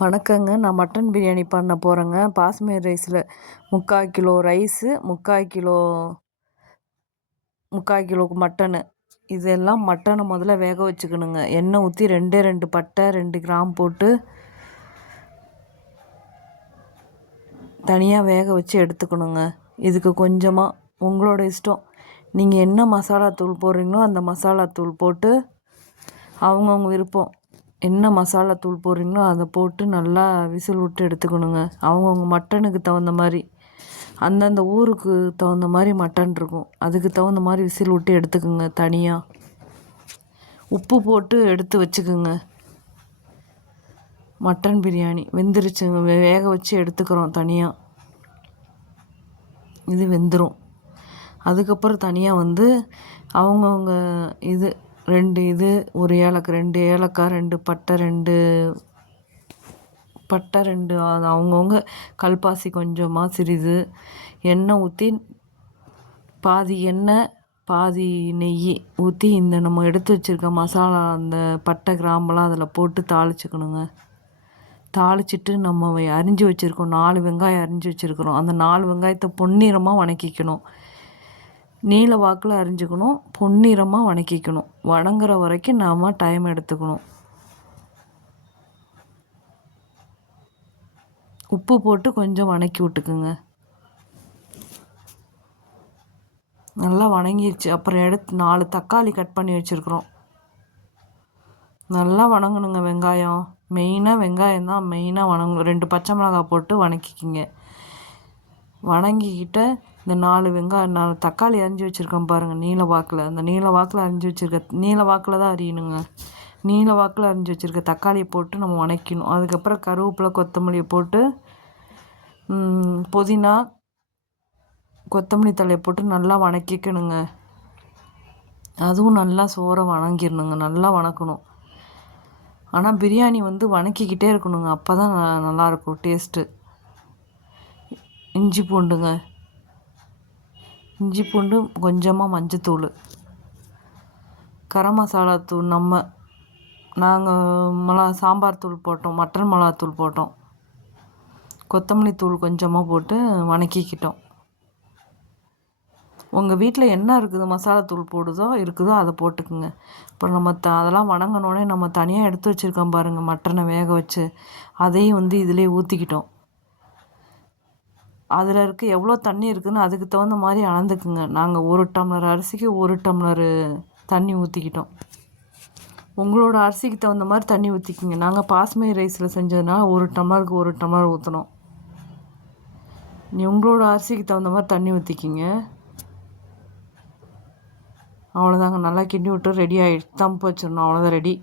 வணக்கங்க. நான் மட்டன் பிரியாணி பண்ண போகிறேங்க. பாஸ்மதி ரைஸில் 3/4 கிலோ ரைஸு, 3/4 கிலோ மட்டனு. இதெல்லாம் மட்டனை முதல்ல வேக வச்சுக்கணுங்க. எண்ணெய் ஊற்றி 2 பட்டை 2 கிராம் போட்டு தனியாக வேக வச்சு எடுத்துக்கணுங்க. இதுக்கு கொஞ்சமாக உங்களோட இஷ்டம், நீங்கள் என்ன மசாலா தூள் போடுறீங்களோ அந்த மசாலா தூள் போட்டு, அவங்கவுங்க விருப்பம் என்ன மசாலா தூள் போடுறீங்களோ அதை போட்டு நல்லா விசில் விட்டு எடுத்துக்கணுங்க. அவங்கவுங்க மட்டனுக்கு தகுந்த மாதிரி, அந்தந்த ஊருக்கு தகுந்த மாதிரி மட்டன் இருக்கும், அதுக்கு தகுந்த மாதிரி விசில் விட்டு எடுத்துக்கோங்க. தனியாக உப்பு போட்டு எடுத்து வச்சுக்கோங்க. மட்டன் பிரியாணி வெந்துருச்சுங்க, வேக வச்சு எடுத்துக்கிறோம் தனியாக. இது வெந்துடும். அதுக்கப்புறம் தனியாக அவங்கவுங்க இது 2 1 ஏலக்காய், 2 ஏலக்காய், 2 பட்டை 2 அது அவங்கவுங்க, கல்பாசி கொஞ்சமாக சிறிது எண்ணெய் ஊற்றி, பாதி எண்ணெய் பாதி நெய் ஊற்றி இந்த நம்ம எடுத்து வச்சுருக்க மசாலா, அந்த பட்டை கிராம்பெல்லாம் அதில் போட்டு தாளிச்சுக்கணுங்க. தாளிச்சிட்டு நம்ம அரிஞ்சு வச்சுருக்கோம் 4 வெங்காயம் அரிஞ்சு வச்சுருக்குறோம். அந்த 4 வெங்காயத்தை பொன்னிறமாக வணக்கிக்கணும். நீல வாக்கில் அரிஞ்சுக்கணும், பொன்னிறமாக வணக்கிக்கணும். வணங்குற வரைக்கும் நாம் டைம் எடுத்துக்கணும். உப்பு போட்டு கொஞ்சம் வணக்கி விட்டுக்குங்க. நல்லா வணங்கிடுச்சு. அப்புறம் எடுத்து 4 தக்காளி கட் பண்ணி வச்சுருக்குறோம். நல்லா வணங்கணுங்க. வெங்காயம் மெயினாக, வெங்காயம் தான் மெயினாக வணங்கணும். 2 பச்சை மிளகாய் போட்டு வணக்கிக்கிங்க. வணங்கிக்கிட்ட இந்த 4 தக்காளி அரிஞ்சு வச்சுருக்கோம் பாருங்கள், நீல வாக்கில். அந்த நீல வாக்கில் அரிஞ்சு வச்சுருக்க, நீல வாக்கில் தான் அரியணுங்க. நீல வாக்கில் அரிஞ்சு வச்சுருக்க தக்காளியை போட்டு நம்ம வணக்கணும். அதுக்கப்புறம் கருவேப்பிலை கொத்தமல்லியை போட்டு, புதினா கொத்தமல்லி தலையை போட்டு நல்லா வணக்கிக்கணுங்க. அதுவும் நல்லா சோறை வணங்கிடணுங்க, நல்லா வணக்கணும். ஆனால் பிரியாணி வணக்கிக்கிட்டே இருக்கணுங்க, அப்போ தான் நல்லாயிருக்கும் டேஸ்ட்டு. இஞ்சி பூண்டுங்க, இஞ்சி பூண்டு கொஞ்சமாக மஞ்சத்தூள், கரம் மசாலா தூள், நாங்கள் சாம்பார் தூள் போட்டோம், மட்டன் மிளகாத்தூள் போட்டோம், கொத்தமல்லி தூள் கொஞ்சமாக போட்டு வணக்கிக்கிட்டோம். உங்கள் வீட்டில் என்ன இருக்குது மசாலா தூள் இருக்குதோ அதை போட்டுக்குங்க. இப்போ நம்ம அதெல்லாம் வணங்கினோடனே நம்ம தனியாக எடுத்து வச்சுருக்கோம் பாருங்கள் மட்டனை வேக வச்சு, அதையும் இதிலே ஊற்றிக்கிட்டோம். அதில் எவ்வளோ தண்ணி இருக்குதுன்னு அதுக்கு தகுந்த மாதிரி அளந்துக்குங்க. நாங்கள் 1 டம்ளர் அரிசிக்கு 1 டம்ளர் தண்ணி ஊற்றிக்கிட்டோம். உங்களோட அரிசிக்கு தகுந்த மாதிரி தண்ணி ஊற்றிக்கிங்க. நாங்கள் பாஸ்மதி ரைஸில் செஞ்சதுனால 1 டம்ளருக்கு 1 டம்ளர் ஊற்றினோம். உங்களோட அரிசிக்கு தகுந்த மாதிரி தண்ணி ஊற்றிக்கிங்க. அவ்வளோதாங்க, நல்லா கிண்டி விட்டு ரெடி ஆகிடுச்சு. தம்பு வச்சிடணும், அவ்வளோதான், ரெடி.